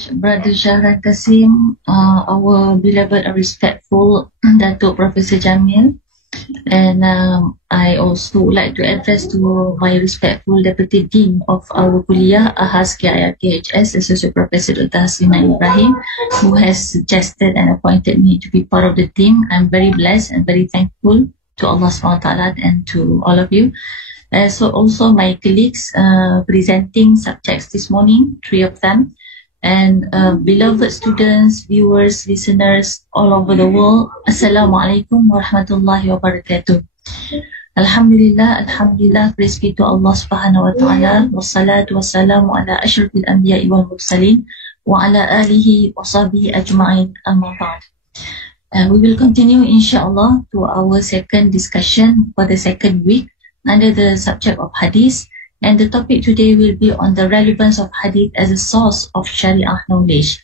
much, Brother Shahran Kasim, our beloved and respectful Datuk Professor Jamil. And I also would like to address to my respectful Deputy Dean of our Kuliah, Ahas KIR KHS, Associate Professor Dr. Hasina Ibrahim, who has suggested and appointed me to be part of the team. I'm very blessed and very thankful to Allah SWT and to all of you. So also my colleagues presenting subjects this morning, 3 of them, and beloved students, viewers, listeners all over the world. Assalamualaikum warahmatullahi wabarakatuh. Alhamdulillah, Alhamdulillah, praise be to Allah subhanahu wa ta'ala, wassalatu wassalamu ala ashrafil anbiya'i wal mursalin, wa ala alihi wa sahbihi ajma'in, amma ba'd. We will continue inshallah to our second discussion for the second week under the subject of hadith, and the topic today will be on the relevance of hadith as a source of Sharia knowledge.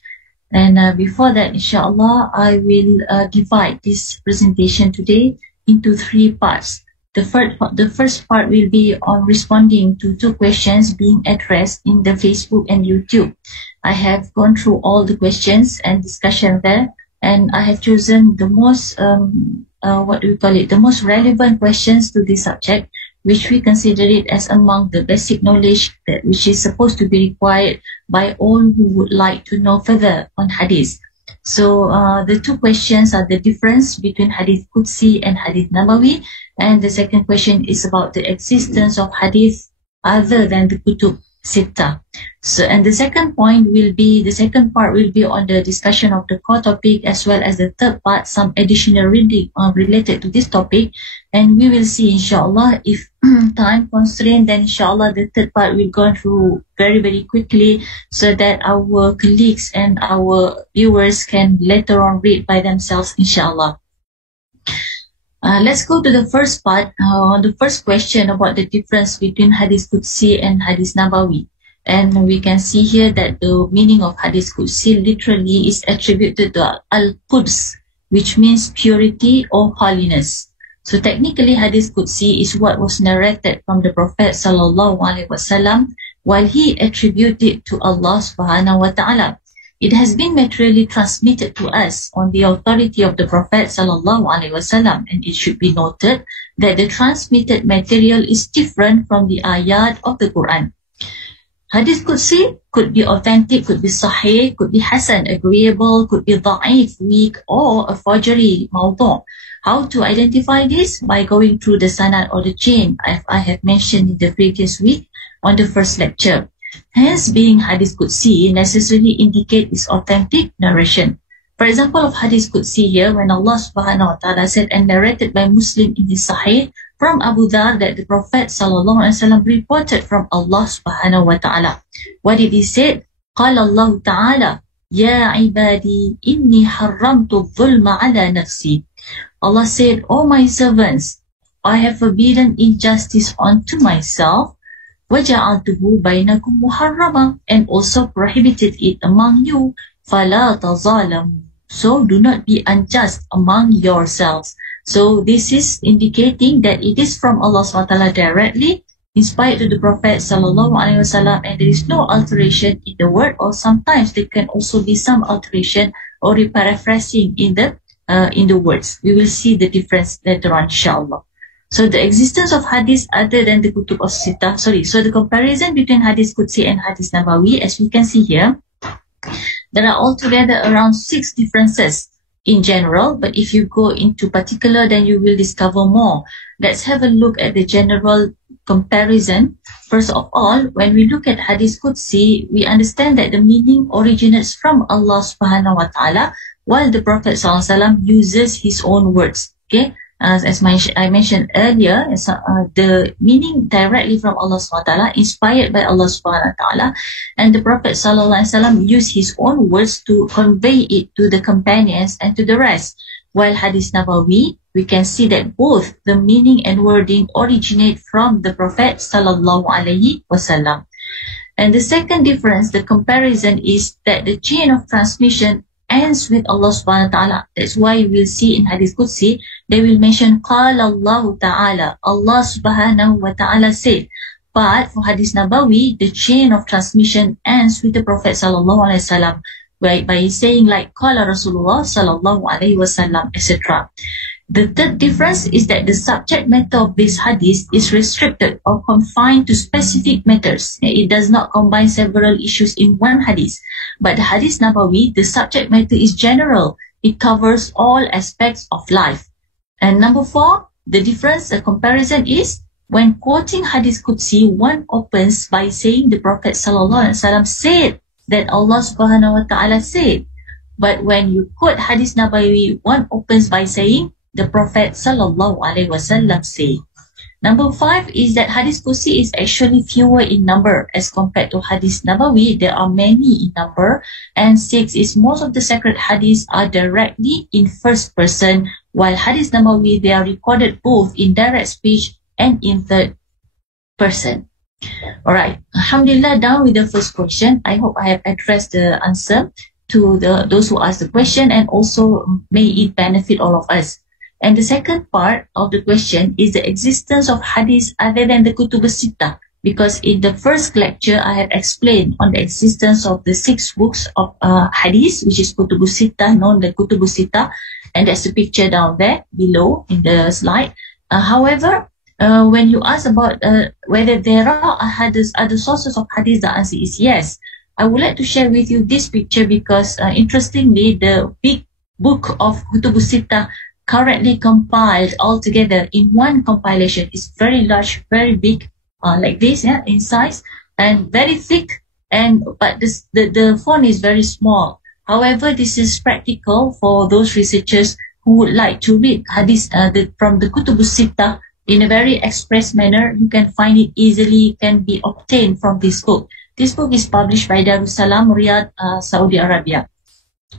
And before that, inshallah, I will divide this presentation today into 3 parts. The first part will be on responding to 2 questions being addressed in the Facebook and YouTube. I have gone through all the questions and discussion there, and I have chosen the most the most relevant questions to this subject, which we consider it as among the basic knowledge which is supposed to be required by all who would like to know further on hadith. So the 2 questions are the difference between hadith Qudsi and hadith Nabawi, and the second question is about the existence of hadith other than the Kutub Sitta. So, and the second part will be on the discussion of the core topic, as well as the third part, some additional reading related to this topic. And we will see, inshallah, if time constrained, then inshallah the third part will go through very, very quickly, so that our colleagues and our viewers can later on read by themselves, inshallah. Let's go to the first part, on the first question about the difference between Hadith Qudsi and Hadith Nabawi. And we can see here that the meaning of Hadith Qudsi literally is attributed to Al-Quds, which means purity or holiness. So technically, Hadith Qudsi is what was narrated from the Prophet Sallallahu Alaihi Wasallam while he attributed to Allah Subhanahu Wa Ta'ala. It has been materially transmitted to us on the authority of the Prophet Sallallahu Alaihi Wasallam, and it should be noted that the transmitted material is different from the ayat of the Quran. Hadith Qudsi could be authentic, could be sahih, could be hasan, agreeable, could be da'if, weak, or a forgery, mawdu'. How to identify this? By going through the sanad or the chain, as I have mentioned in the previous week on the first lecture. Hence, being Hadith Qudsi necessarily indicate its authentic narration. For example of Hadith Qudsi here, when Allah subhanahu wa ta'ala said and narrated by Muslim in his Sahih from Abu Dhar that the Prophet sallallahu alaihi wasallam reported from Allah subhanahu wa ta'ala. What did he say? قال الله تعالى يا عبادي إني حرمت الظلم على نفسي. Allah said, O my servants, I have forbidden injustice unto myself, وَجَعَلْتُهُ بَيْنَكُمْ مُحَرَّمًا, and also prohibited it among you, فَلَا تَظَالَمُوا, so do not be unjust among yourselves. So this is indicating that it is from Allah SWT directly, inspired to the Prophet Sallallahu Alaihi Wasallam, and there is no alteration in the word, or sometimes there can also be some alteration or paraphrasing in the words. We will see the difference later on, inshallah. So the existence of hadith other than the Kutub of Sittah, so the comparison between Hadith Qudsi and Hadith Nabawi, as we can see here, there are altogether around 6 differences in general, but if you go into particular, then you will discover more. Let's have a look at the general comparison. First of all, when we look at Hadith Qudsi, we understand that the meaning originates from Allah subhanahu wa ta'ala, while the Prophet sallallahu alaihi wasallam uses his own words. Okay? As I mentioned earlier, the meaning directly from Allah SWT, inspired by Allah SWT, and the Prophet ﷺ used his own words to convey it to the companions and to the rest. While Hadith Nabawi, we can see that both the meaning and wording originate from the Prophet ﷺ. And the second difference, the comparison, is that the chain of transmission ends with Allah subhanahu wa ta'ala. That's why we'll see in Hadith Qudsi, they will mention Qala Allah ta'ala. Allah subhanahu wa ta'ala said, But for Hadith Nabawi, the chain of transmission ends with the Prophet sallallahu alaihi wasallam by saying like Qala Rasulullah sallallahu alaihi wasallam, etc. The third difference is that the subject matter of this hadith is restricted or confined to specific matters. It does not combine several issues in one hadith. But the Hadith Nabawi, the subject matter is general. It covers all aspects of life. And number 4, the difference, the comparison is when quoting Hadith Qudsi, one opens by saying the Prophet sallallahu alaihi wasallam said that Allah subhanahu wa ta'ala said. But when you quote Hadith Nabawi, one opens by saying the Prophet sallallahu alaihi wasallam said. Number 5 is that Hadith Qudsi is actually fewer in number as compared to Hadith Nabawi. There are many in number. And 6 is most of the sacred hadiths are directly in first person, while Hadith Nabawi, they are recorded both in direct speech and in third person. Alright, Alhamdulillah, down with the first question. I hope I have addressed the answer to those who asked the question, and also may it benefit all of us. And the second part of the question is the existence of hadith other than the Kutub Sittah, because in the first lecture I have explained on the existence of the 6 books of hadith, which is Kutub Sittah, known the Kutub Sittah, and that's the picture down there below in the slide. However, when you ask about whether there are other sources of hadith, the answer is yes. I would like to share with you this picture because interestingly, the big book of Kutub Sittah currently compiled all together in one compilation is very large, very big, like this, yeah, in size, and very thick, but the font is very small. However, this is practical for those researchers who would like to read hadith from the Kutub Sittah in a very express manner. You can find it easily, can be obtained from this book. This book is published by Darussalam, Riyadh, Saudi Arabia.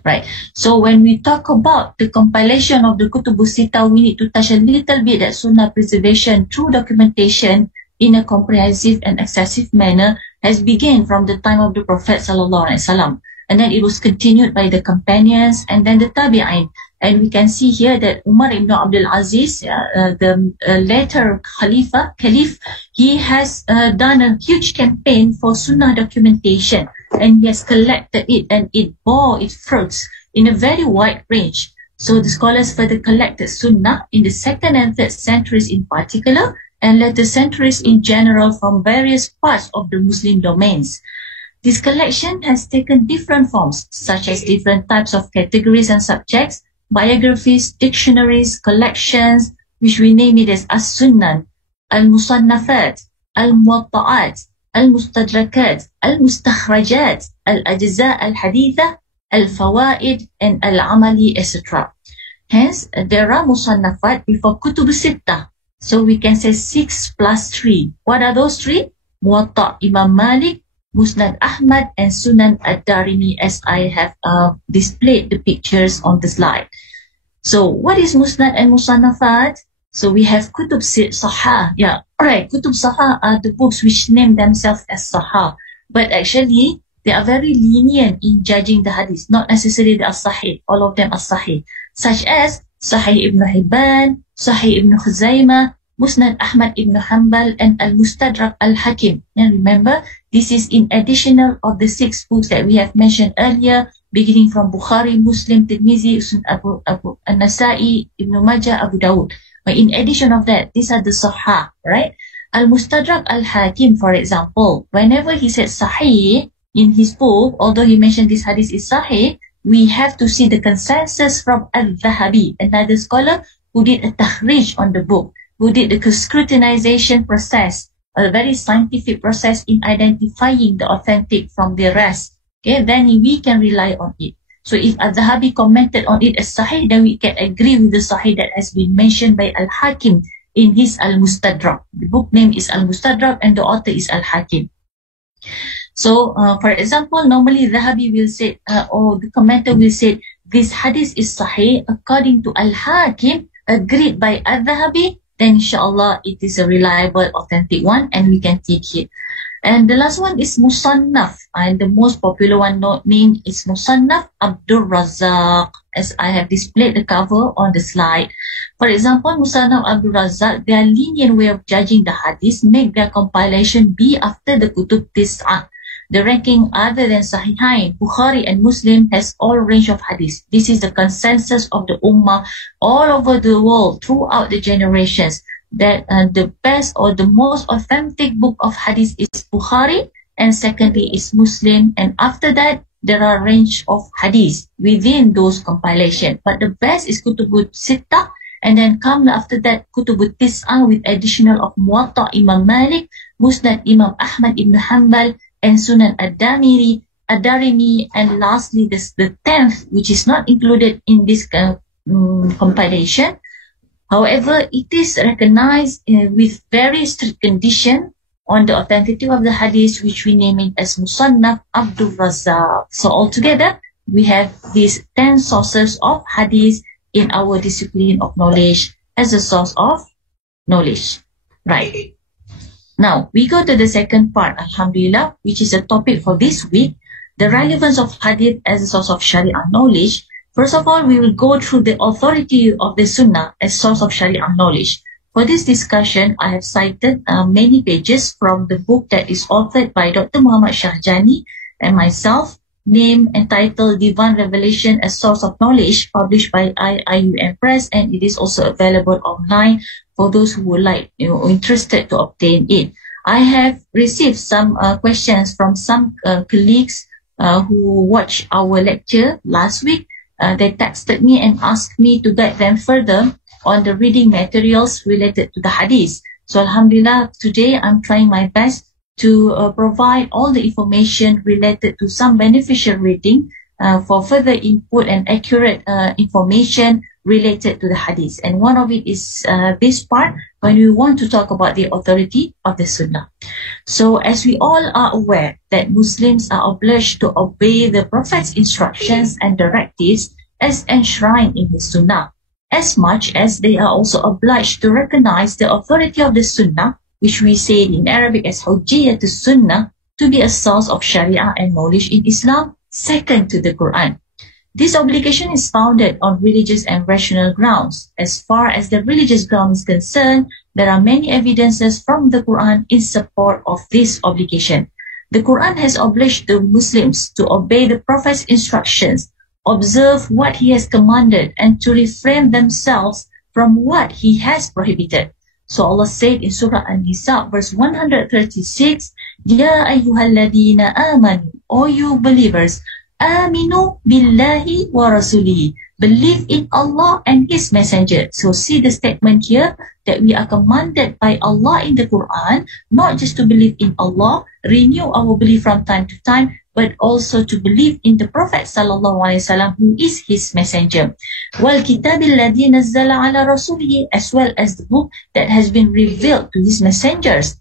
Right. So when we talk about the compilation of the Kutub Sittah, we need to touch a little bit at Sunnah preservation through documentation in a comprehensive and excessive manner has begun from the time of the Prophet sallallahu alaihi wasallam, and then it was continued by the companions and then the Tabi'in. And we can see here that Umar ibn Abdul Aziz, the later Caliph, he has done a huge campaign for Sunnah documentation, and he has collected it, and it bore its fruits in a very wide range. So the scholars further collected Sunnah in the 2nd and 3rd centuries in particular, and later centuries in general from various parts of the Muslim domains. This collection has taken different forms, such as different types of categories and subjects, biographies, dictionaries, collections, which we name it as As-Sunan, Al-Musannafat, Al-Muwatta'at, Al-Mustadrakat, Al-Mustakhrajat, Al-Ajza' Al-Haditha, Al-Fawaid, and Al-Amali, etc. Hence, there are Musannafat before Kutub Sittah. So we can say 6 plus 3. What are those 3? Muwatta' Imam Malik, Musnad Ahmad, and Sunan Ad-Darimi, as I have displayed the pictures on the slide. So what is Musnad and Musannafat? So we have Kutub Sahah. Yeah, alright, Kutub Sahah are the books which name themselves as Sahah. But actually, they are very lenient in judging the hadith. Not necessarily they are Sahih. All of them are Sahih. Such as Sahih Ibn Hibban, Sahih Ibn Khuzaimah, Musnad Ahmad ibn Hanbal, and Al-Mustadrak Al-Hakim. And remember, this is in additional of the 6 books that we have mentioned earlier, beginning from Bukhari, Muslim, Tirmizi, Abu An-Nasa'i, Ibn Majah, Abu Dawud. But in addition of that, these are the Sahih, right? Al-Mustadrak Al-Hakim, for example, whenever he said Sahih in his book, although he mentioned this hadith is Sahih, we have to see the consensus from Al-Dhahabi, another scholar who did a takhrij on the book, who did the scrutinization process, a very scientific process in identifying the authentic from the rest. Okay, then we can rely on it. So if Al-Dhahabi commented on it as Sahih, then we can agree with the Sahih that has been mentioned by Al-Hakim in his Al-Mustadrak. The book name is Al-Mustadrak and the author is Al-Hakim. So, for example, normally Dhahabi will say, or the commenter will say, this hadith is Sahih according to Al-Hakim, agreed by Al-Dhahabi, then inshallah it is a reliable, authentic one and we can take it. And the last one is Musannaf, and the most popular one named is Musannaf Abdul Razzaq, as I have displayed the cover on the slide. For example, Musannaf Abdul Razzaq, their lenient way of judging the hadith make their compilation be after the Kutub Tis'ah. The ranking other than Sahihain, Bukhari and Muslim has all range of hadith. This is the consensus of the Ummah all over the world throughout the generations, that the best or the most authentic book of hadith is Bukhari, and secondly is Muslim, and after that there are range of hadith within those compilation. But the best is Kutubut Sittah, and then come after that Kutubut Tis'ah with additional of Muwatta Imam Malik, Musnad Imam Ahmad ibn Hanbal, and Sunan Ad-Darimi, and lastly the 10th, which is not included in this compilation. However, it is recognized with very strict condition on the authenticity of the hadith, which we name it as Musannaf Abdul Razzaq. So altogether, we have these 10 sources of hadith in our discipline of knowledge as a source of knowledge. Right. Now, we go to the second part, Alhamdulillah, which is a topic for this week, the relevance of hadith as a source of Sharia knowledge. First of all, we will go through the authority of the Sunnah as source of Sharia knowledge. For this discussion, I have cited many pages from the book that is authored by Dr. Muhammad Shahjani and myself, named entitled Divine Revelation as Source of Knowledge, published by IUM Press, and it is also available online for those who would like, interested to obtain it. I have received some questions from some colleagues who watched our lecture last week. They texted me and asked me to guide them further on the reading materials related to the hadith. So Alhamdulillah, today I'm trying my best to provide all the information related to some beneficial reading for further input and accurate information related to the hadith. And one of it is this part, when we want to talk about the authority of the Sunnah. So as we all are aware that Muslims are obliged to obey the Prophet's instructions and directives as enshrined in the Sunnah, as much as they are also obliged to recognize the authority of the Sunnah, which we say in Arabic as Hujjiyat Sunnah, to be a source of Sharia and knowledge in Islam, second to the Quran. This obligation is founded on religious and rational grounds. As far as the religious ground is concerned, there are many evidences from the Quran in support of this obligation. The Quran has obliged the Muslims to obey the Prophet's instructions, observe what he has commanded, and to refrain themselves from what he has prohibited. So Allah said in Surah An-Nisa, verse 136, Ya ayyuhalladina amanu, O you believers, Aminu billahi wa rasulihi. Believe in Allah and His Messenger. So see the statement here that we are commanded by Allah in the Quran, not just to believe in Allah, renew our belief from time to time, but also to believe in the Prophet sallallahu alaihi wasallam, who is His Messenger. Wal kitabil ladzi nazzala ala rasulihi, as well as the book that has been revealed to His messengers.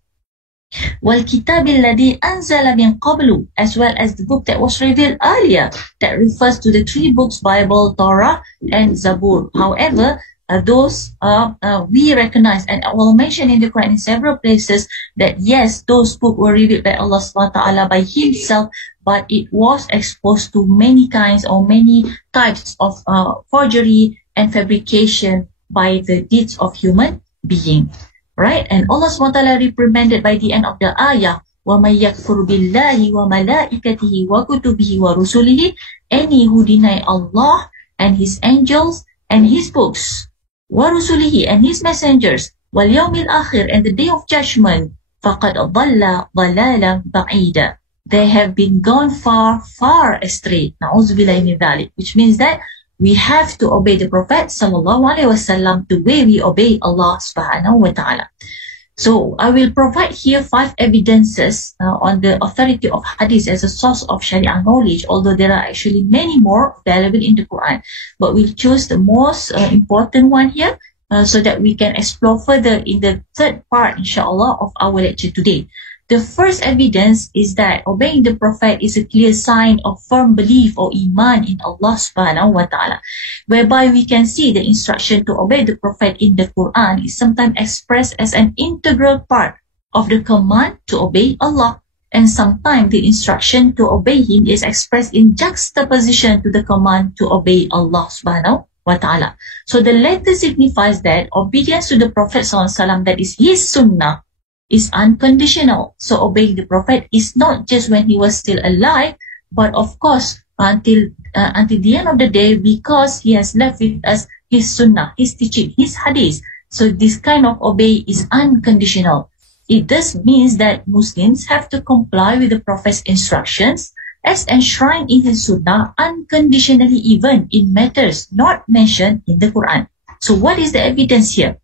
Wal kitabil ladzi anzala min qablu, as well as the book that was revealed earlier, that refers to the 3 books, Bible, Torah, and Zabur. However, those we recognize, and I will mention in the Quran in several places that yes, those books were revealed by Allah SWT by Himself, but it was exposed to many kinds or many types of forgery and fabrication by the deeds of human being. Right? And Allah SWT reprimanded by the end of the ayah, وَمَنْ يَكْفُرْ بِاللَّهِ وَمَلَائِكَتِهِ وَكُتُبِهِ وَرُسُلِهِ, any who deny Allah and His angels and His books, وَرُسُلِهِ and His messengers, وَالْيَوْمِ الْآخِرِ and the day of judgment, فَقَدْ ضَلَّ ضَلَالًا بَعِيدًا, they have been gone far, far astray. Na'udzubillahi min dhalik, which means that we have to obey the Prophet sallallahu alaihi wasallam the way we obey Allah subhanahu wa ta'ala. So I will provide here 5 evidences on the authority of hadith as a source of Sharia knowledge, although there are actually many more available in the Quran. But we'll choose the most important one here so that we can explore further in the third part, inshallah, of our lecture today. The first evidence is that obeying the Prophet is a clear sign of firm belief or iman in Allah subhanahu wa ta'ala, whereby we can see the instruction to obey the Prophet in the Quran is sometimes expressed as an integral part of the command to obey Allah, and sometimes the instruction to obey Him is expressed in juxtaposition to the command to obey Allah subhanahu wa ta'ala. So the latter signifies that obedience to the Prophet ﷺ, that is his sunnah, is unconditional. So obeying the Prophet is not just when he was still alive, but of course until the end of the day, because he has left with us his sunnah, his teaching, his hadith. So this kind of obey is unconditional. It thus means that Muslims have to comply with the Prophet's instructions as enshrined in his sunnah unconditionally, even in matters not mentioned in the Quran. So what is the evidence here?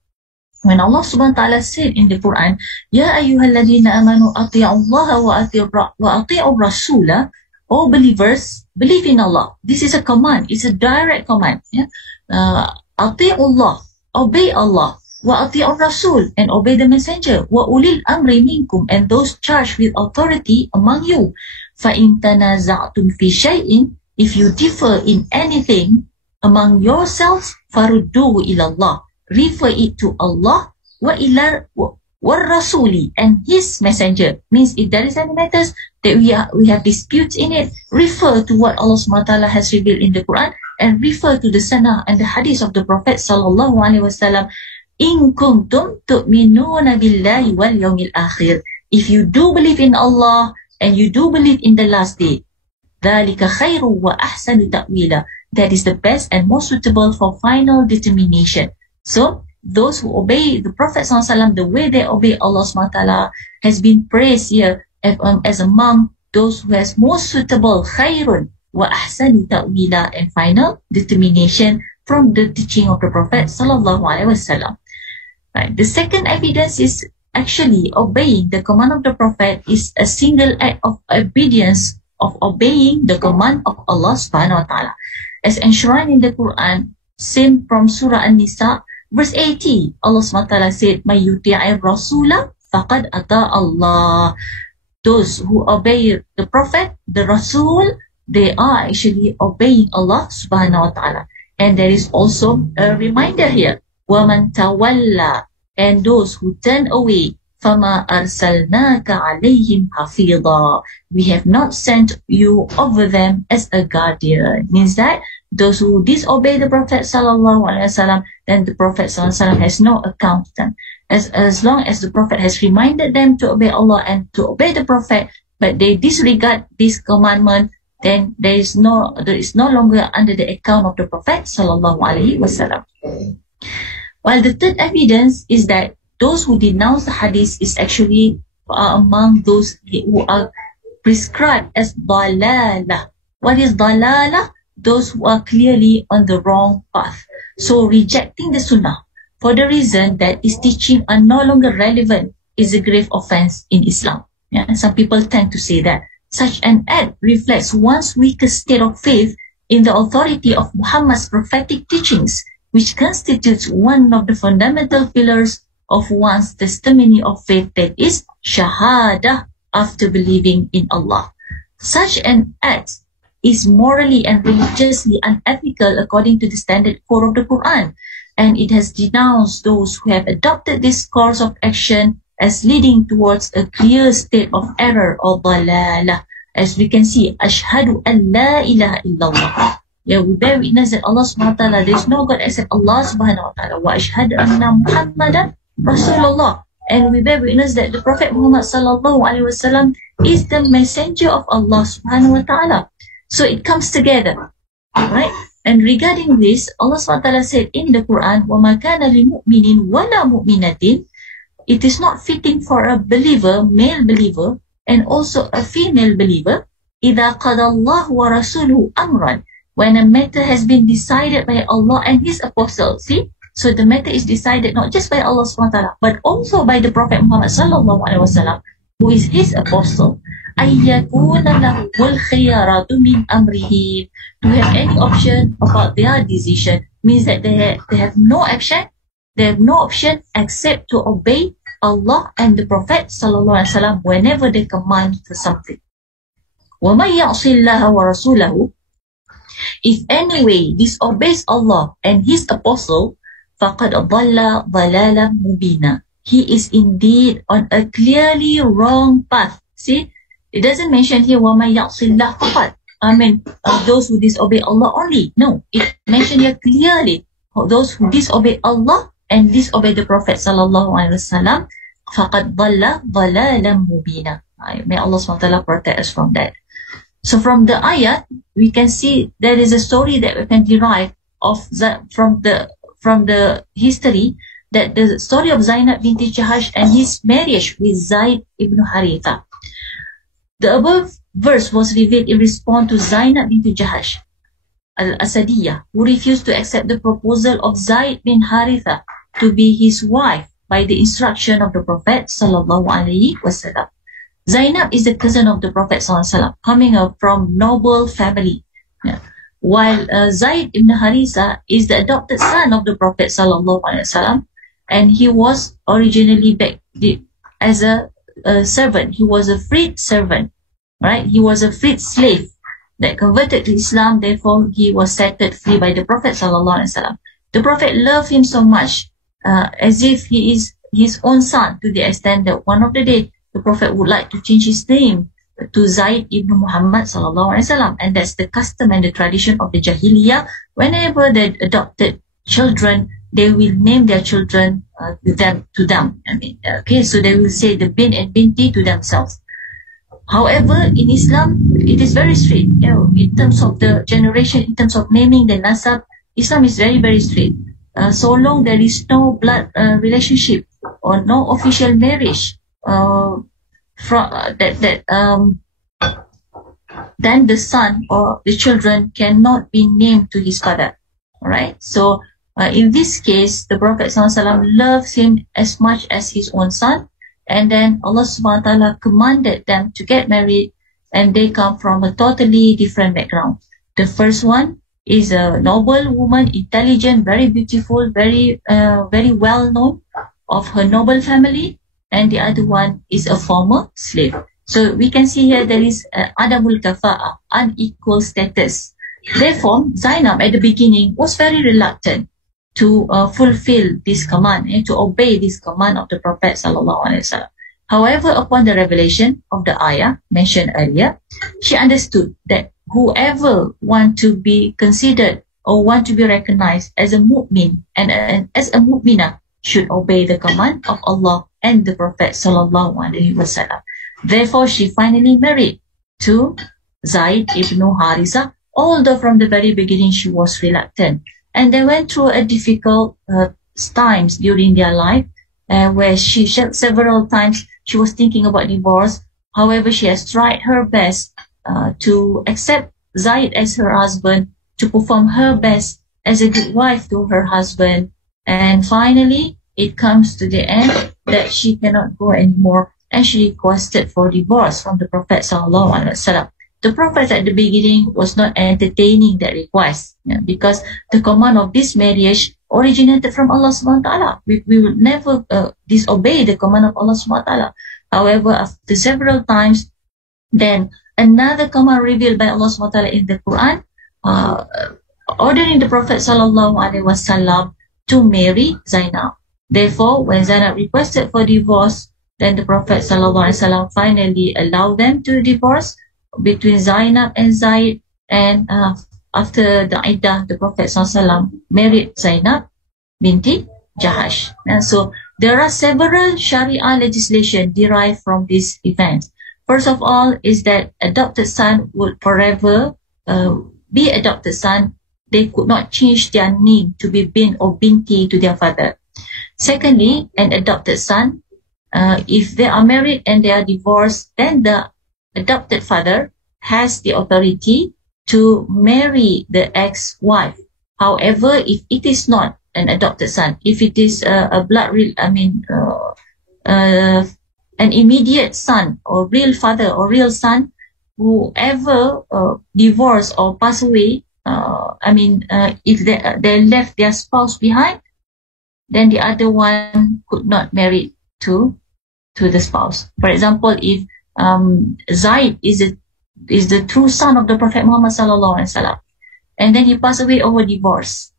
When Allah subhanahu wa ta'ala said in the Quran, Ya ayyuhalladhina amanu ati'u Allah wa ati'u Rasulah, all believers, believe in Allah. This is a command. It's a direct command. Yeah? Ati'u Allah, obey Allah. Wa ati'u Rasul, and obey the messenger. Wa ulil amri minkum, and those charged with authority among you. Fa in tanaza'tum fi shay'in, if you differ in anything among yourselves, farudduhu ila Allah, refer it to Allah, wa rasuli, and his messenger. Means if there is any matters that we have disputes in it, refer to what Allah subhanahu wa ta'ala has revealed in the Quran, and refer to the sunnah and the hadith of the Prophet sallallahu alaihi wasallam. In kuntum tu'minuna billahi wal yawmil akhir, if you do believe in Allah and you do believe in the last day, dhalika khairu wa ahsanu ta'wila, that is the best and most suitable for final determination. So those who obey the Prophet ﷺ, the way they obey Allah SWT has been praised here as among those who has most suitable khairun wa ahsanu ta'wila, and final determination from the teaching of the Prophet ﷺ. Right. The second evidence is actually obeying the command of the Prophet is a single act of obedience, of obeying the command of Allah subhanahu wa ta'ala, as enshrined in the Quran, same from Surah An-Nisa, verse 80. Allah subhanahu wa ta'ala said, "May yuti'ir rasula faqad ata Allah." Those who obey the Prophet, the Rasul, they are actually obeying Allah subhanahu wa ta'ala. And there is also a reminder here, وَمَنْ تَوَلَّى, and those who turn away, فَمَا أَرْسَلْنَاكَ عَلَيْهِمْ حَفِيظًا, we have not sent you over them as a guardian. Means that those who disobey the Prophet sallallahu alaihi wasallam, then the Prophet sallallahu alaihi wasallam has no account of them. As long as the Prophet has reminded them to obey Allah and to obey the Prophet, but they disregard this commandment, then there is no longer under the account of the Prophet sallallahu alaihi wasallam. While the third evidence is that those who denounce the hadith is actually among those who are prescribed as dalalah. What is dalalah? Those who are clearly on the wrong path. So rejecting the sunnah for the reason that its teaching are no longer relevant is a grave offense in Islam. Yeah? And some people tend to say that. Such an act reflects one's weaker state of faith in the authority of Muhammad's prophetic teachings, which constitutes one of the fundamental pillars of one's testimony of faith, that is shahada, after believing in Allah. Such an act is morally and religiously unethical according to the standard code of the Quran, and it has denounced those who have adopted this course of action as leading towards a clear state of error or dalalah. As we can see, ashhadu an la ilaha illallah. Yeah, we bear witness that Allah subhanahu wa ta'ala, there is no God except Allah subhanahu wa ta'ala. Wa ashhadu anna Muhammadan Rasulullah. And we bear witness that the Prophet Muhammad sallallahu alaihi wasallam is the messenger of Allah subhanahu wa ta'ala. So it comes together, right? And regarding this, Allah subhanahu wa ta'ala said in the Quran, وَمَا كَانَ لِمُؤْمِنٍ وَلَا مُؤْمِنَةٍ, it is not fitting for a believer, male believer, and also a female believer, إِذَا قَضَى اللَّهُ وَرَسُولُهُ أَمْرًا, when a matter has been decided by Allah and His Apostle. See? So the matter is decided not just by Allah SWT, but also by the Prophet Muhammad sallallahu alaihi wasallam, who is His Apostle. أَيَّكُونَ لَهُ الْخِيَارَةُ مِنْ أَمْرِهِ, to have any option about their decision, means that they have no option. They have no option except to obey Allah and the Prophet sallallahu alaihi wasallam whenever they command for something. وَمَنْ يَعْصِ اللَّهَ وَرَسُولَهُ, if anyway disobeys Allah and His Apostle, فَقَدْ ضَلَّ ضَلَالًا مُبِينًا, he is indeed on a clearly wrong path. See, it doesn't mention here وَمَنْ يَعْصِ اللَّهَ فَقَدْ. those who disobey Allah only. No, it mentioned here clearly those who disobey Allah and disobey the Prophet sallallahu alaihi wasallam. فَقَدْ ضَلَّ ضَلَالًا مُبِينًا. May Allah SWT protect us from that. So from the ayat, we can see there is a story that we can derive from the history, that the story of Zainab binti Jahash and his marriage with Zaid ibn Haritha. The above verse was revealed in response to Zainab binti Jahash al-Asadiyah, who refused to accept the proposal of Zaid bin Haritha to be his wife by the instruction of the Prophet sallallahu alaihi wasallam. Zainab is the cousin of the Prophet sallallahu alaihi wasallam, coming from noble family. Yeah. While Zaid ibn Haritha is the adopted son of the Prophet sallallahu alaihi wasallam, and he was originally as a servant. He was a freed servant, right? He was a freed slave that converted to Islam. Therefore, he was set free by the Prophet sallallahu alaihi wasallam. The Prophet loved him so much, as if he is his own son, to the extent that one of the day the Prophet would like to change his name to Zaid ibn Muhammad sallallahu alaihi wasallam, and that's the custom and the tradition of the Jahiliyyah. Whenever they adopted children, they will name their children to them. So they will say the bin and binti to themselves. However, in Islam, it is very strict. In terms of the generation, in terms of naming the nasab, Islam is very, very strict. So long there is no blood relationship or no official marriage, then the son or the children cannot be named to his father. Alright. So in this case, the Prophet ﷺ loves him as much as his own son, and then Allah subhanahu wa ta'ala commanded them to get married, and they come from a totally different background. The first one is a noble woman, intelligent, very beautiful, very well known, of her noble family, and the other one is a former slave. So we can see here there is adamul kafa'a, unequal status. Therefore, Zainab at the beginning was very reluctant to fulfill this command and to obey this command of the Prophet sallallahu alaihi wasallam. However, upon the revelation of the ayah mentioned earlier, she understood that whoever want to be considered or want to be recognized as a mu'min and as a mu'minah should obey the command of Allah and the Prophet sallallahu alaihi wasallam. Therefore, she finally married to Zaid ibn Haritha, although from the very beginning she was reluctant. And they went through a difficult times during their life, where she several times she was thinking about divorce. However, she has tried her best to accept Zaid as her husband, to perform her best as a good wife to her husband. And finally, it comes to the end that she cannot go anymore, and she requested for divorce from the Prophet sallallahu alaihi wasallam. The Prophet at the beginning was not entertaining that request, because the command of this marriage originated from Allah subhanahu wa ta'ala. We will never disobey the command of Allah subhanahu wa ta'ala. However, after several times, then another command revealed by Allah subhanahu wa ta'ala in the Quran, ordering the Prophet sallallahu alaihi wasallam to marry Zainab. Therefore, when Zainab requested for divorce, then the Prophet sallallahu alaihi wasallam finally allowed them to divorce between Zainab and Zaid. And after the Iddah, the Prophet ﷺ married Zainab binti Jahash. And so there are several Sharia legislation derived from this event. First of all is that adopted son would forever be adopted son. They could not change their name to be bin or binti to their father. Secondly, an adopted son, if they are married and they are divorced, then the adopted father has the authority to marry the ex-wife. However, if it is not an adopted son, if it is an immediate son or real father or real son, whoever divorced or passed away, if they left their spouse behind, then the other one could not marry to the spouse. For example, if Zaid is the true son of the Prophet Muhammad sallallahu alaihi wasallam, and then he passed away over divorce,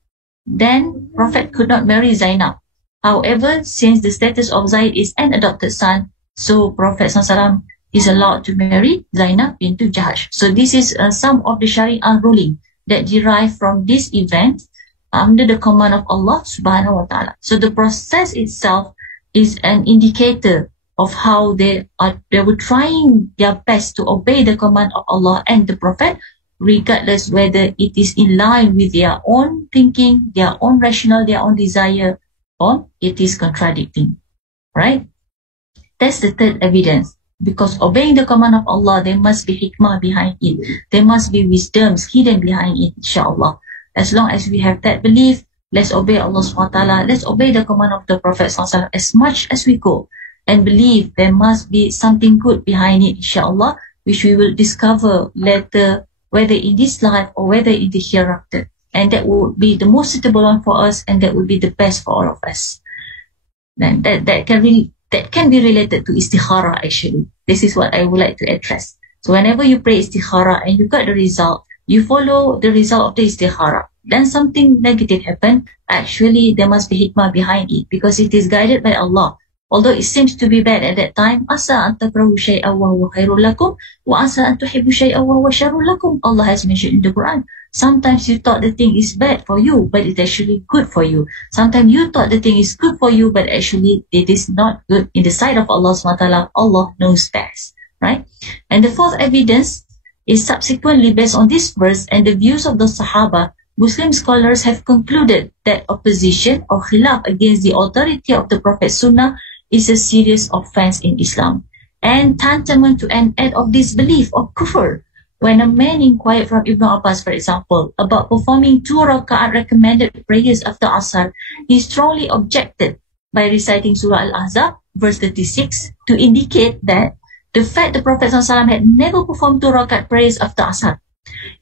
then Prophet could not marry Zainab. However, since the status of Zaid is an adopted son, so Prophet sallallahu alaihi wasallam is allowed to marry Zainab bint Jahash. So this is some of the Sharia ruling that derive from this event under the command of Allah subhanahu wa ta'ala. So the process itself is an indicator of how they were trying their best to obey the command of Allah and the Prophet, regardless whether it is in line with their own thinking, their own rationale, their own desire, or it is contradicting. Right? That's the third evidence. Because obeying the command of Allah, there must be hikmah behind it. There must be wisdoms hidden behind it, insyaAllah. As long as we have that belief, let's obey Allah SWT. Let's obey the command of the Prophet SAW as much as we go. And believe there must be something good behind it, insyaAllah, which we will discover later, whether in this life or whether in the hereafter. And that would be the most suitable one for us, and that would be the best for all of us. Then that can be related to istikhara, actually. This is what I would like to address. So whenever you pray istikhara and you got the result, you follow the result of the istikhara, then something negative happened, actually there must be hikmah behind it, because it is guided by Allah. Although it seems to be bad at that time, asa an takrahu shay'an wa huwa khairul lakum, wa asa an tuhibbu shay'an wa huwa sharrul lakum. Allah has mentioned in the Quran. Sometimes you thought the thing is bad for you, but it's actually good for you. Sometimes you thought the thing is good for you, but actually it is not good in the sight of Allah SWT. Allah knows best, right? And the fourth evidence is subsequently based on this verse and the views of the Sahaba. Muslim scholars have concluded that opposition or khilaf against the authority of the Prophet's Sunnah is a serious offense in Islam and tantamount to an act of disbelief or kufr. When a man inquired from Ibn Abbas, for example, about performing 2 raka'at recommended prayers after Asr, he strongly objected by reciting Surah Al-Ahzab, verse 36, to indicate that the fact the Prophet ﷺ had never performed 2 raka'at prayers after Asr.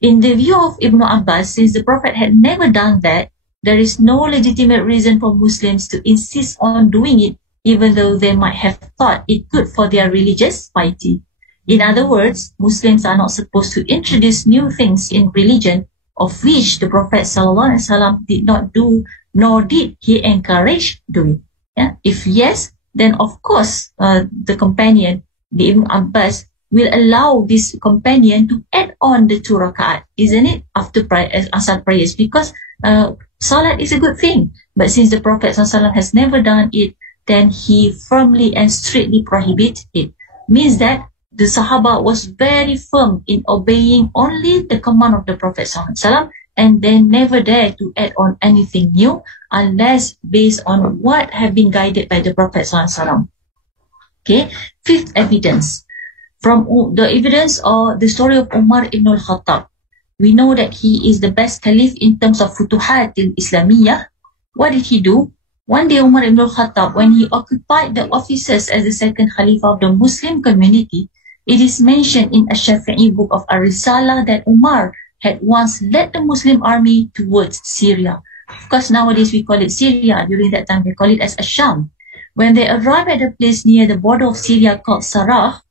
In the view of Ibn Abbas, since the Prophet had never done that, there is no legitimate reason for Muslims to insist on doing it, even though they might have thought it good for their religious piety. In other words, Muslims are not supposed to introduce new things in religion of which the Prophet ﷺ did not do, nor did he encourage doing. Yeah? If yes, then of course the companion, the Ibn Abbas, will allow this companion to add on the 2 raka'at, isn't it? After Asr prayers, because salat is a good thing. But since the Prophet ﷺ has never done it, then he firmly and strictly prohibits it. Means that the Sahaba was very firm in obeying only the command of the Prophet ﷺ, and they never dare to add on anything new unless based on what have been guided by the Prophet ﷺ. Okay, fifth evidence. From the evidence or the story of Umar ibn al-Khattab, we know that he is the best caliph in terms of futuhat al-Islamiyah. What did he do? One day Umar ibn al-Khattab, when he occupied the offices as the second Khalifa of the Muslim community, it is mentioned in a Shafi'i book of Ar-Risalah that Umar had once led the Muslim army towards Syria. Of course, nowadays we call it Syria. During that time, they call it as Asham. When they arrived at a place near the border of Syria called Sarah,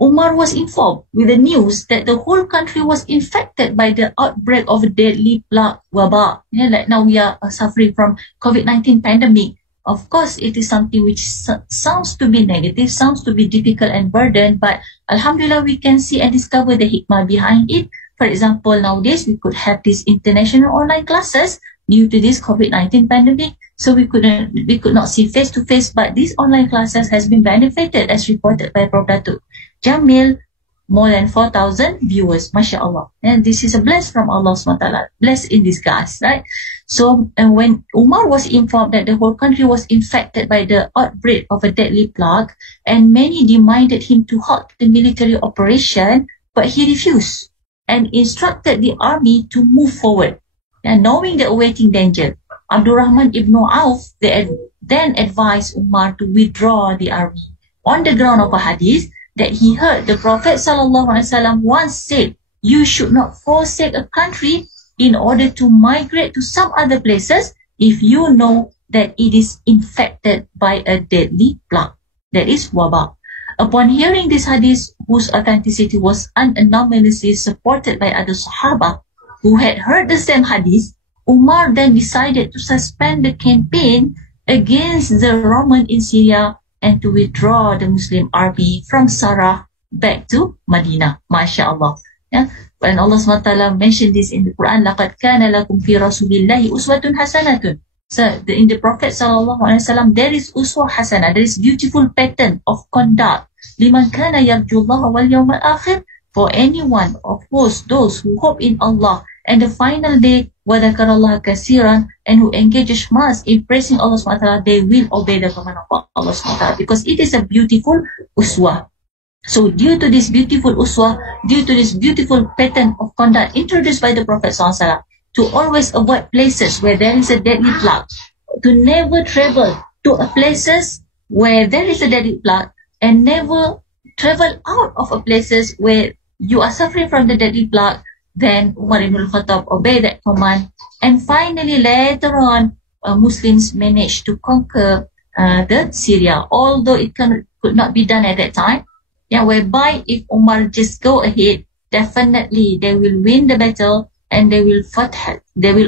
Umar was informed with the news that the whole country was infected by the outbreak of a deadly plague, wabah. Yeah, like now we are suffering from COVID-19 pandemic. Of course, it is something which sounds to be negative, sounds to be difficult and burden, but Alhamdulillah, we can see and discover the hikmah behind it. For example, nowadays we could have these international online classes due to this COVID-19 pandemic. So we could not see face to face, but these online classes has been benefited as reported by Prof. Datuk Jamil, more than 4,000 viewers, mashallah. And this is a bless from Allah SWT, bless in disguise, right? So, and when Umar was informed that the whole country was infected by the outbreak of a deadly plague, and many demanded him to halt the military operation, but he refused and instructed the army to move forward. And knowing the awaiting danger, Abdurrahman ibn Auf then advised Umar to withdraw the army on the ground of a hadith that he heard the Prophet ﷺ once said, you should not forsake a country in order to migrate to some other places if you know that it is infected by a deadly plague, that is wabah. Upon hearing this hadith, whose authenticity was unanonymously supported by other Sahaba who had heard the same hadith, Umar then decided to suspend the campaign against the Roman in Syria and to withdraw the Muslim army from Sarah back to Madinah. MashaAllah. Yeah. When Allah SWT mentioned this in the Quran, لَقَدْ كَانَ لَكُمْ فِي رَسُولِ اللَّهِ أُسْوَةٌ حَسَنَةٌ. So in the Prophet ﷺ, there is uswa hasana, there is beautiful pattern of conduct. لِمَنْ كَانَ يَرْجُو اللَّهَ وَالْيَوْمَ الْآخِرِ. For anyone, of course, those who hope in Allah and the final day, وَذَكَرَ اللَّهَ كَثِيرًا, and who engages much in praising Allah SWT, they will obey the command of Allah SWT, because it is a beautiful uswa. So due to this beautiful uswa, due to this beautiful pattern of conduct introduced by the Prophet ﷺ, to always avoid places where there is a deadly plague, to never travel to a places where there is a deadly plague, and never travel out of a places where you are suffering from the deadly plague, then Umar ibn al-Khattab obeyed that command. And finally, later on, Muslims managed to conquer the Syria, although it could not be done at that time. Yeah, whereby if Umar just go ahead, definitely they will win the battle and they will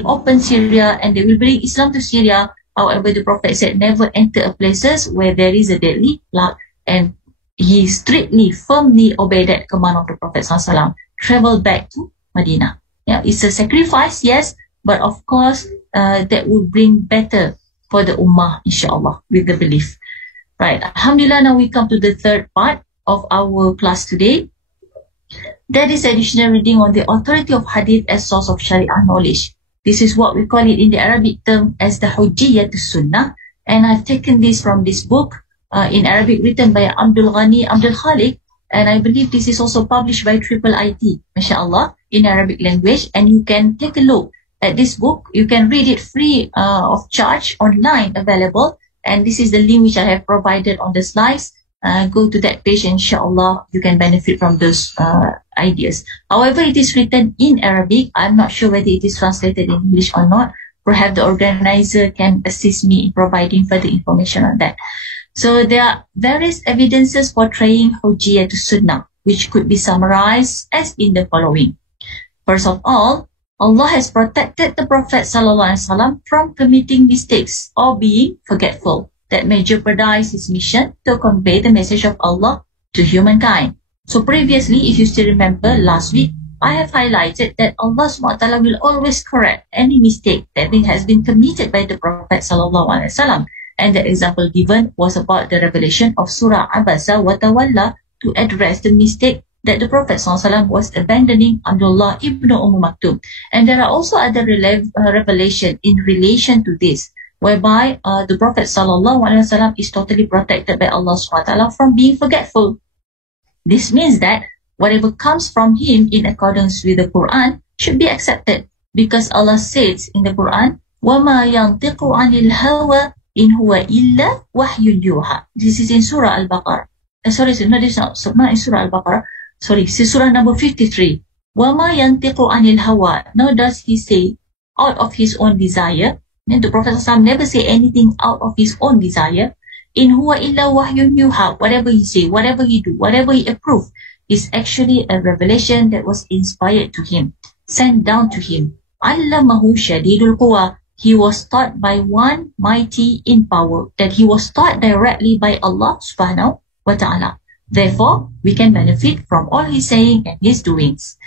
open Syria and they will bring Islam to Syria. However, the Prophet said never enter a places where there is a deadly plague, and he strictly, firmly obeyed that command of the Prophet ﷺ. Travel back to Medina. Yeah, it's a sacrifice, yes, but of course that will bring better for the Ummah, inshallah, with the belief. Right, Alhamdulillah, now we come to the third part of our class today. That is additional reading on the authority of hadith as source of Sharia knowledge. This is what we call it in the Arabic term as the Hujjiyyat Sunnah, and I've taken this from this book in Arabic written by Abdul Ghani Abdul Khaliq, and I believe this is also published by Triple IT, mashallah, in Arabic language, and you can take a look at this book. You can read it free of charge online available, and this is the link which I have provided on the slides. Go to that page, inshallah, you can benefit from those ideas. However, it is written in Arabic. I'm not sure whether it is translated in English or not. Perhaps the organizer can assist me in providing further information on that. So there are various evidences portraying Hujjiyyat Sunnah, which could be summarized as in the following. First of all, Allah has protected the Prophet ﷺ from committing mistakes or being forgetful that may jeopardize his mission to convey the message of Allah to humankind. So previously, if you still remember last week, I have highlighted that Allah SWT will always correct any mistake that has been committed by the Prophet ﷺ. And the example given was about the revelation of Surah Abasa wa Tawalla to address the mistake that the Prophet ﷺ was abandoning Abdullah ibn Maktum. And there are also other revelation in relation to this, whereby the Prophet ﷺ is totally protected by Allah SWT from being forgetful. This means that whatever comes from him in accordance with the Quran should be accepted, because Allah says in the Quran, وَمَا يَنْطِقُ عَنِ الْهَوَى إِنْ هُوَ إِلَّا وَحْيٌ يُوحَى. This is in Surah Al-Baqarah. This is not in Surah Al-Baqarah. Sorry, this is Surah number 53. وَمَا يَنْطِقُ عَنِ الْهَوَى. Nor does he say out of his own desire. And the Prophet ﷺ never say anything out of his own desire. In huwa illa wahyun yuha. Whatever he say, whatever he do, whatever he approve, is actually a revelation that was inspired to him, sent down to him. Allamahu shadidul quwa. He was taught by one mighty in power, that he was taught directly by Allah subhanahu wa ta'ala. Therefore, we can benefit from all his saying and his doings.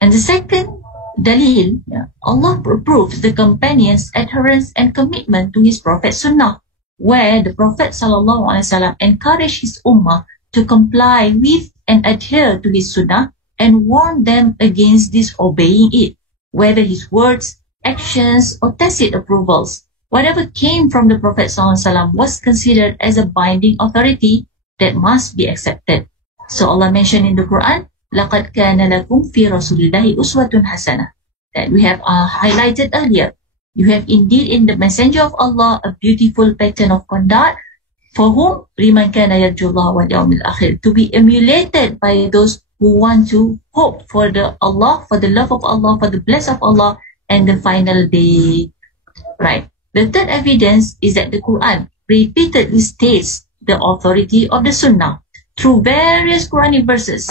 And the second dalil, Allah proves the companions' adherence and commitment to his Prophet Sunnah, where the Prophet ﷺ encouraged his ummah to comply with and adhere to his Sunnah and warned them against disobeying it, whether his words, actions, or tacit approvals. Whatever came from the Prophet ﷺ was considered as a binding authority that must be accepted. So Allah mentioned in the Quran, لَقَدْ كَانَ لَكُمْ فِي رَسُولِ اللَّهِ أُسْوَةٌ حَسَنَةٌ, that we have highlighted earlier. You have indeed in the Messenger of Allah a beautiful pattern of conduct for whom لِمَنْ كَانَ يَرْجُو اللَّهَ وَالْيَوْمِ الْآخِرِ, to be emulated by those who want to hope for the Allah, for the love of Allah, for the bless of Allah and the final day. Right. The third evidence is that the Quran repeatedly states the authority of the Sunnah through various Quranic verses,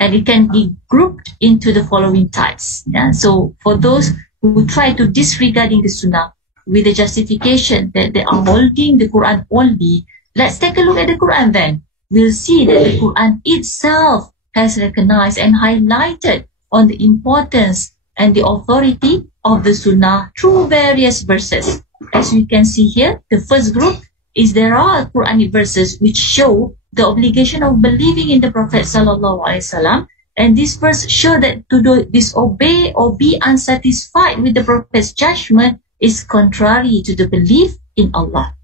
and it can be grouped into the following types. Yeah? So for those who try to disregarding the Sunnah with the justification that they are holding the Quran only, let's take a look at the Quran then. we'll see that the Quran itself has recognized and highlighted on the importance and the authority of the Sunnah through various verses. As we can see here, the first group is there are Quranic verses which show the obligation of believing in the Prophet sallallahu alaihi wasallam, and this verse show that to disobey or be unsatisfied with the Prophet's judgment is contrary to the belief in Allah.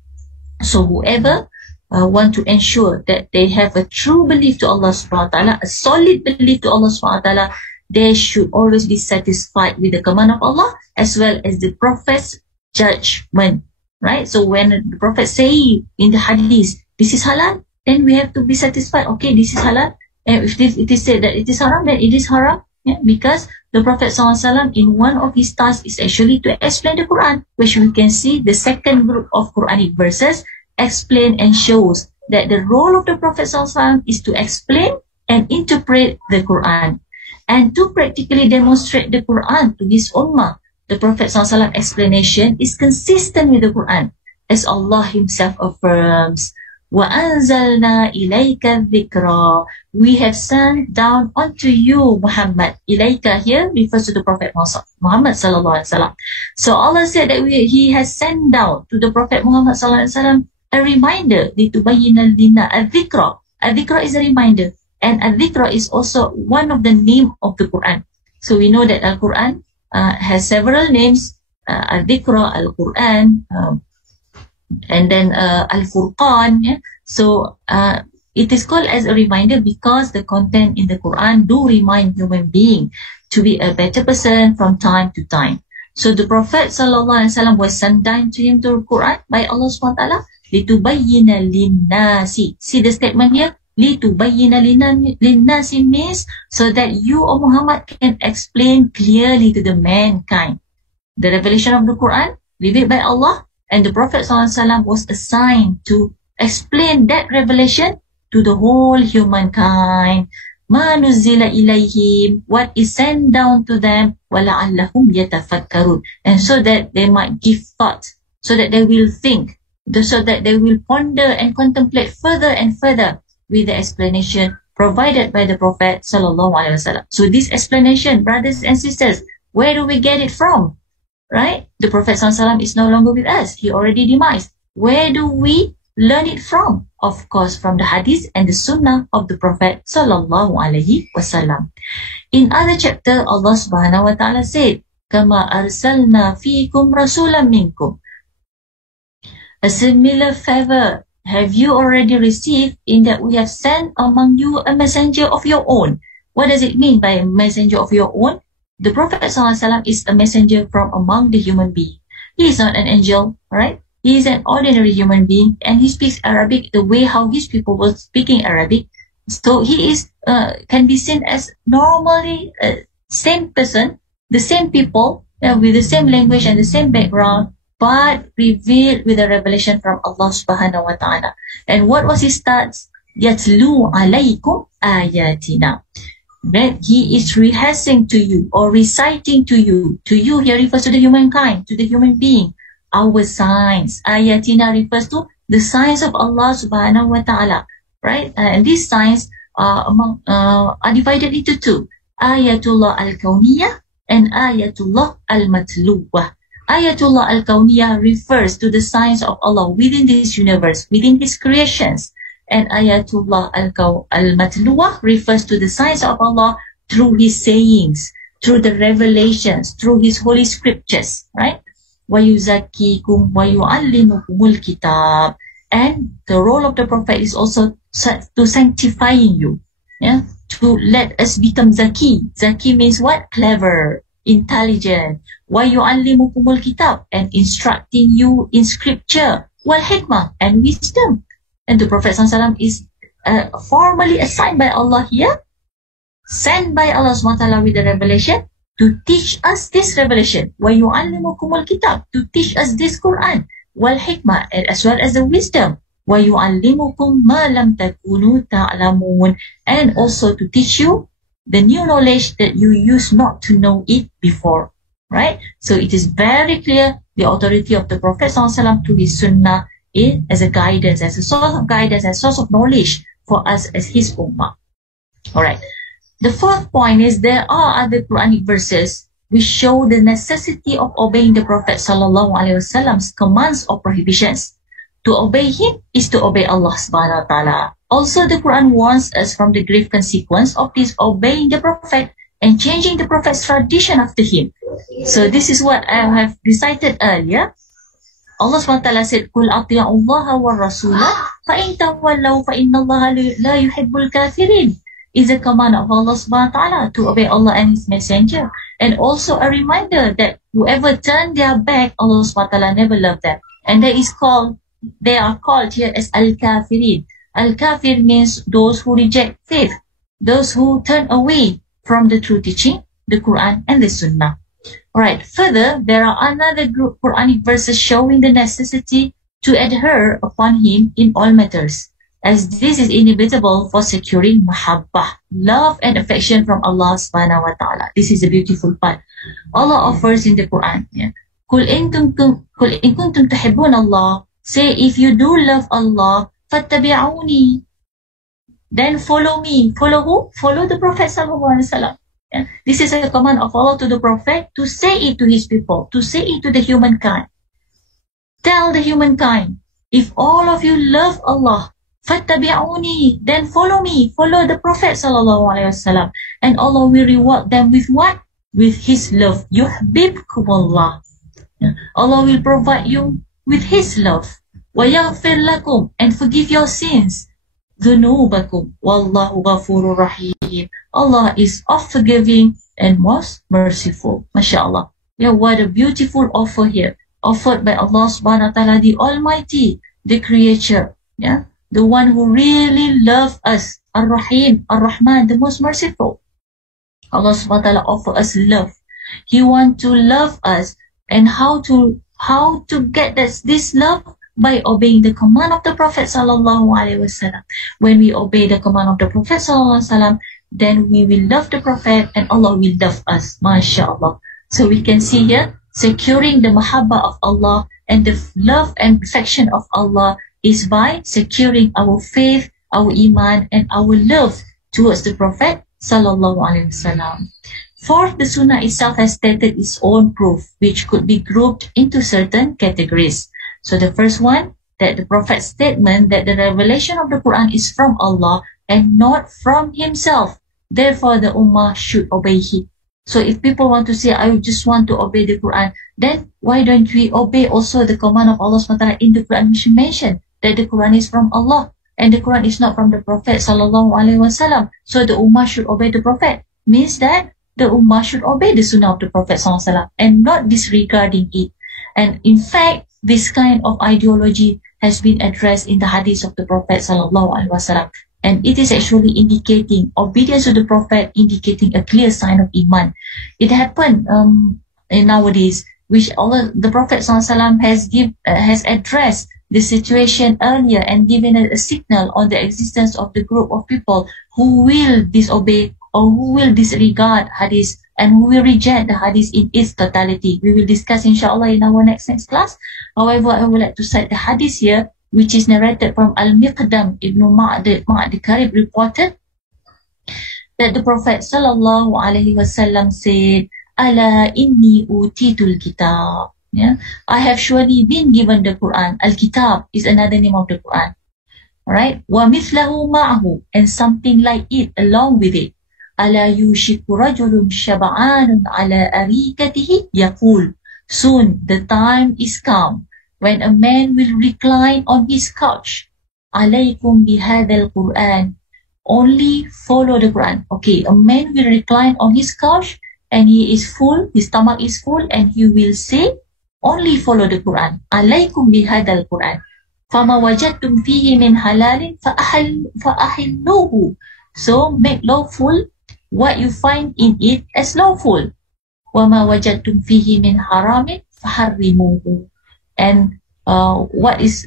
So whoever want to ensure that they have a true belief to Allah subhanahu wa ta'ala, a solid belief to Allah subhanahu wa ta'ala, they should always be satisfied with the command of Allah as well as the Prophet's judgment, right? So when the Prophet say in the hadith, this is halal, then we have to be satisfied. Okay, this is halal. And if it is said that it is haram, then it is haram. Yeah? Because the Prophet ﷺ in one of his tasks is actually to explain the Quran, which we can see the second group of Quranic verses explain and shows that the role of the Prophet ﷺ is to explain and interpret the Quran and to practically demonstrate the Quran to his ummah. The Prophet ﷺ explanation is consistent with the Quran, as Allah Himself affirms, وَأَنزَلْنَا إِلَيْكَ الذِّكْرَى. We have sent down unto you, Muhammad. Ilayka here refers to the Prophet Muhammad sallallahu alaihi wasallam. So Allah said that He has sent down to the Prophet Muhammad sallallahu alaihi wasallam a reminder. لِتُبَيِّنَ لِلنَّاسِ الذِّكْرَى. Al-dhikra is a reminder, and al-dhikra is also one of the name of the Quran. So we know that Al-Quran has several names, al-dhikra, al-Quran, and then al-Furqan. Yeah? So it is called as a reminder because the content in the Quran do remind human being to be a better person from time to time. So the Prophet ﷺ was sent down to him to the Quran by Allah SWT, لِتُبَيِّنَ لِلنَّاسِ. See the statement here? لِتُبَيِّنَ لِلنَّاسِ means so that you, O Muhammad, can explain clearly to the mankind. The revelation of the Quran revealed by Allah, and the Prophet ﷺ was assigned to explain that revelation to the whole humankind. مَا نُزِّلَ إِلَيْهِمْ, what is sent down to them, وَلَعَلَّهُمْ يَتَفَكَّرُونَ, and so that they might give thought, so that they will think, so that they will ponder and contemplate further and further with the explanation provided by the Prophet sallallahu alaihi wasallam. So this explanation, brothers and sisters, where do we get it from? Right? The Prophet sallallahu alaihi wasallam is no longer with us. He already demised. Where do we learn it from? Of course, from the hadith and the sunnah of the Prophet sallallahu alaihi wasallam. In other chapter, Allah subhanahu wa ta'ala said, كَمَا أَرْسَلْنَا فِيكُمْ رَسُولًا مِنْكُمْ. A similar favor have you already received in that we have sent among you a messenger of your own. What does it mean by a messenger of your own? The Prophet ﷺ is a messenger from among the human being. He is not an angel, right? He is an ordinary human being, and he speaks Arabic the way how his people were speaking Arabic. So he is can be seen as normally same person, the same people, with the same language and the same background, but revealed with a revelation from Allah subhanahu wa ta'ala. And what was his stats? يَتْلُو عَلَيْكُمْ آيَاتِنَا. That he is rehearsing to you or reciting to you. To you here refers to the humankind, to the human being. Our signs. Ayatina refers to the signs of Allah subhanahu wa ta'ala. Right? And these signs are divided into two. Ayatullah al-kawniyah and Ayatullah al-matluwah. Ayatullah al-kawniyah refers to the signs of Allah within this universe, within His creations. And Ayatullah al-matluwah refers to the signs of Allah through His sayings, through the revelations, through His holy scriptures, right? وَيُزَكِّيكُمْ وَيُعَلِّمُكُمُ الْكِتَابِ. And the role of the Prophet is also to sanctifying you, yeah? To let us become zaki. Zaki means what? Clever, intelligent. وَيُعَلِّمُكُمُ الْكِتَابِ, and instructing you in scripture. وَالْحِكْمَةِ, and wisdom. And the Prophet ﷺ is formally assigned by Allah here, sent by Allah SWT with the revelation to teach us this revelation. وَيُعَلِّمُكُمُ الْكِتَابِ, to teach us this Quran. وَالْحِكْمَةِ, and as well as the wisdom. وَيُعَلِّمُكُمْ مَا لَمْ تَكُونُوا تَعْلَمُونَ, and also to teach you the new knowledge that you used not to know it before. Right? So it is very clear the authority of the Prophet ﷺ to his sunnah as a guidance, as a source of guidance, as a source of knowledge for us as his ummah. Alright. The fourth point is there are other Quranic verses which show the necessity of obeying the Prophet sallallahu alaihi wasallam's commands or prohibitions. To obey him is to obey Allah subhanahu wa ta'ala. Also, the Quran warns us from the grave consequence of disobeying the Prophet and changing the Prophet's tradition after him. So this is what I have recited earlier. Allah subhanahu wa ta'ala said, قُلْ أَطِيعُوا اللَّهَ وَالرَّسُولَ فَإِنْ تَوَلَّوْا فَإِنَّ اللَّهَ لَا يُحِبُّ الْكَافِرِينَ. Is a command of Allah subhanahu wa ta'ala to obey Allah and his messenger. And also a reminder that whoever turned their back, Allah subhanahu wa ta'ala never loved them. And they are called here as Al-Kafirin. Al-Kafir means those who reject faith, those who turn away from the true teaching, the Quran and the Sunnah. Alright, further, there are another group Quranic verses showing the necessity to adhere upon him in all matters, as this is inevitable for securing mahabbah, love and affection from Allah subhanahu wa ta'ala. This is a beautiful part. Allah offers in the Quran, قُلْ إِن كُنْتُمْ تُحِبُّونَ اللَّهَ. Say, if you do love Allah, فَاتَّبِعُونِي. Then follow me. Follow who? Follow the Prophet sallallahu alaihi wasallam. This is a command of Allah to the Prophet to say it to his people, to say it to the humankind. Tell the humankind, if all of you love Allah, فَاتَّبِعُونِي, then follow me, follow the Prophet sallallahu alaihi wasallam, and Allah will reward them with what? With his love. يُحْبِبْكُمُ. Allah will provide you with his love. وَيَغْفِرْ لَكُمْ, and forgive your sins. ذُنُوبَكُمْ وَاللَّهُ غَفُورٌ رَحِيمٌ. Allah is oft-forgiving and most merciful. MashaAllah. Yeah, what a beautiful offer here. Offered by Allah subhanahu wa ta'ala, the Almighty, the Creator. Yeah, the one who really loves us. Ar-Rahim, Ar-Rahman, the most merciful. Allah subhanahu wa ta'ala offers us love. He wants to love us. And how to get this love? By obeying the command of the Prophet sallallahu alaihi wasallam. When we obey the command of the Prophet sallallahu alaihi wasallam, then we will love the Prophet and Allah will love us. MashaAllah. So we can see here, securing the mahabbah of Allah and the love and affection of Allah is by securing our faith, our iman, and our love towards the Prophet sallallahu alaihi wasallam. Fourth, the Sunnah itself has stated its own proof, which could be grouped into certain categories. So the first one, that the Prophet's statement that the revelation of the Quran is from Allah and not from himself. Therefore, the Ummah should obey him. So if people want to say, I just want to obey the Quran, then why don't we obey also the command of Allah SWT in the Quran, which mentioned that the Quran is from Allah and the Quran is not from the Prophet sallallahu alaihi wasallam. So the Ummah should obey the Prophet. Means that the Ummah should obey the Sunnah of the Prophet sallallahu alaihi wasallam and not disregarding it. And in fact, this kind of ideology has been addressed in the hadith of the Prophet sallallahu alaihi wasallam, and it is actually indicating obedience to the Prophet, indicating a clear sign of iman. It happened in nowadays, which the Prophet sallallahu alaihi wasallam has addressed the situation earlier and given a signal on the existence of the group of people who will disobey or who will disregard hadith and who will reject the hadith in its totality. We will discuss inshallah in our next class. However, I would like to cite the hadith here, which is narrated from Al-Miqdam ibn Ma'ad Karib reported that the Prophet sallallahu alaihi wasallam said, Ala inni utitul kitab. Yeah, I have surely been given the Quran. Al-Kitab is another name of the Quran. Alright, wa mithlahu ma'ahu, and something like it along with it. Ala yushiku rajulun shab'anun ala arikatihi yaqul. Soon the time is come when a man will recline on his couch. Alaykum bihadal Quran. Only follow the Quran. Okay, a man will recline on his couch and he is full, his stomach is full, and he will say, only follow the Quran. Alaykum bihadal Quran. Fama wajadtum fihi min halalin fa'ahilluhu. So make lawful what you find in it as lawful. Wama wajadtum fihi min haramin faharrimuhu. And what is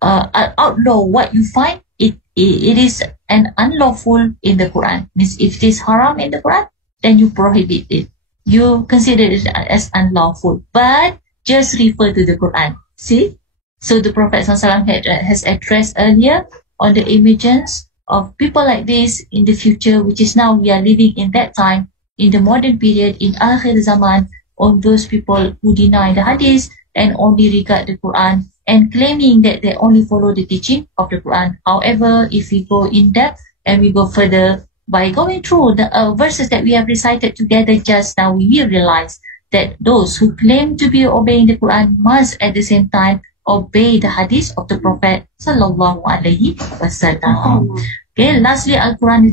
outlaw, what you find, it is an unlawful in the Quran. Means if it is haram in the Quran, then you prohibit it. You consider it as unlawful. But just refer to the Quran. See? So the Prophet ﷺ has addressed earlier on the emergence of people like this in the future, which is now we are living in that time, in the modern period, in Akhir Zaman, on those people who deny the hadith and only regard the Quran and claiming that they only follow the teaching of the Quran. However, if we go in depth and we go further, by going through the verses that we have recited together just now, we will realize that those who claim to be obeying the Quran must at the same time obey the hadith of the Prophet sallallahu alaihi wasallam. Okay, lastly, Al-Quran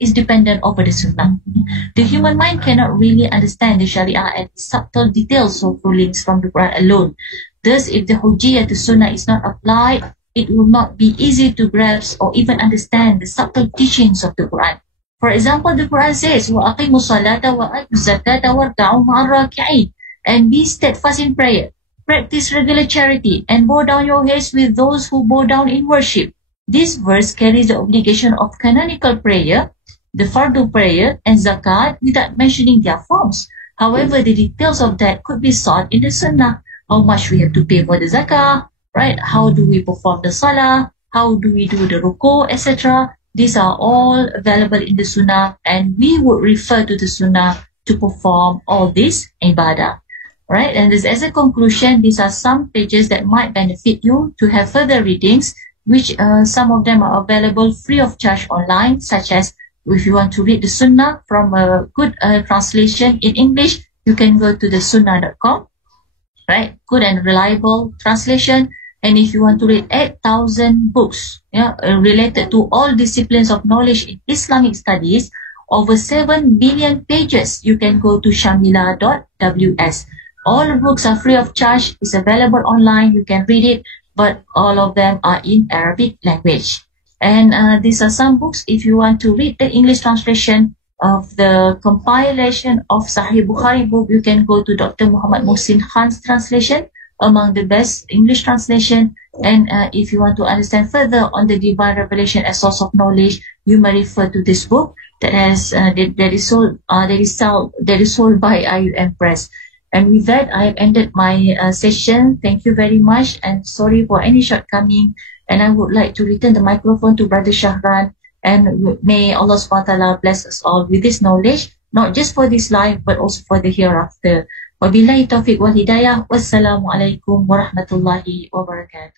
is dependent over the Sunnah. The human mind cannot really understand the Sharia and subtle details of rulings from the Quran alone. Thus, if the Hujjiyah to Sunnah is not applied, it will not be easy to grasp or even understand the subtle teachings of the Quran. For example, the Quran says, وَأَقِيمُوا الصَّلَاةَ وَآتُوا الزَّكَاةَ وَارْكَعُوا مَعَ الرَّاكِعِينَ, and be steadfast in prayer, practice regular charity, and bow down your heads with those who bow down in worship. This verse carries the obligation of canonical prayer, the fardu prayer, and zakat without mentioning their forms. However, the details of that could be sought in the Sunnah. How much we have to pay for the zakah, right? How do we perform the salah? How do we do the ruku, etc.? These are all available in the Sunnah, and we would refer to the Sunnah to perform all this ibadah. Right? And as a conclusion, these are some pages that might benefit you to have further readings, which some of them are available free of charge online, such as if you want to read the Sunnah from a good translation in English, you can go to the sunnah.com, right? Good and reliable translation. And if you want to read 8,000 books related to all disciplines of knowledge in Islamic studies, over 7 million pages, you can go to shamila.ws. All books are free of charge, it's available online, you can read it, but all of them are in Arabic language. And these are some books. If you want to read the English translation of the compilation of Sahih Bukhari book, you can go to Dr. Muhammad Muhsin Khan's translation, among the best English translation. And if you want to understand further on the divine revelation as source of knowledge, you may refer to this book that is sold by IUM Press. And with that, I have ended my session. Thank you very much, and sorry for any shortcoming. And I would like to return the microphone to Brother Shahran, and may Allah SWT bless us all with this knowledge, not just for this life, but also for the hereafter. Wabillahi taufiq wal hidayah. Wassalamualaikum warahmatullahi wabarakatuh.